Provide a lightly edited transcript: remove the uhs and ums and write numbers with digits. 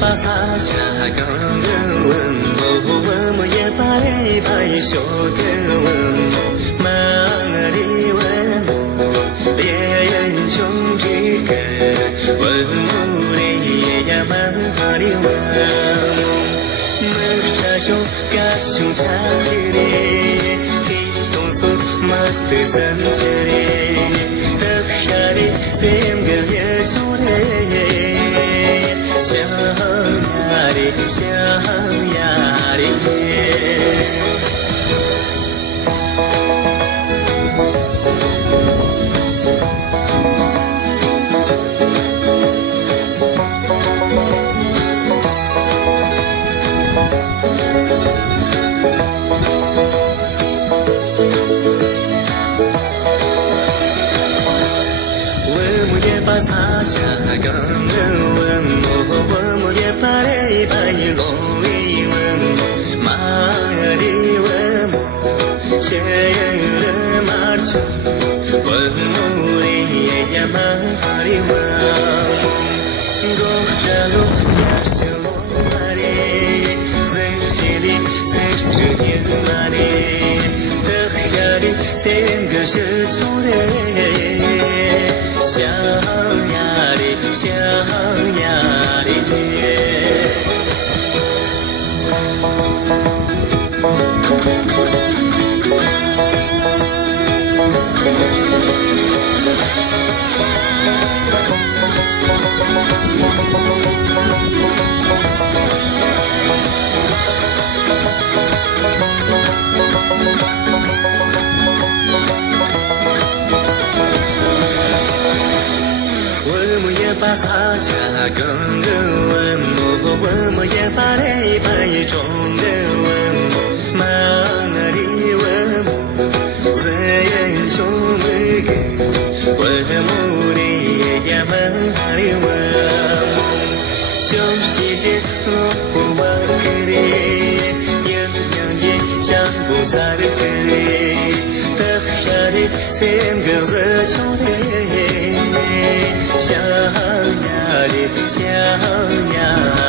把撒下刚个问，我们也把嘞把小个问，马里问，别人穷这个问我嘞呀马里问，么查熊嘎熊查起嘞，一动手么得三起嘞，得下嘞三个月出嘞。想呀哩，想呀哩，我们也把撒家刚问。我们也把嘞把一路一问，马里问么，谁人马车，问么嘞呀马里问，过这路呀这路马里，在这里在这里马里，的呀里三个是出嘞，想呀里想呀。我们也把撒家刚个问，我们也把嘞把一种个问，马里问么，怎样穷没个，问么哩呀马里问么，休息的路不往个哩，样间讲不咋的个哩，得下的三个字穷嘞。想呀哩，想呀。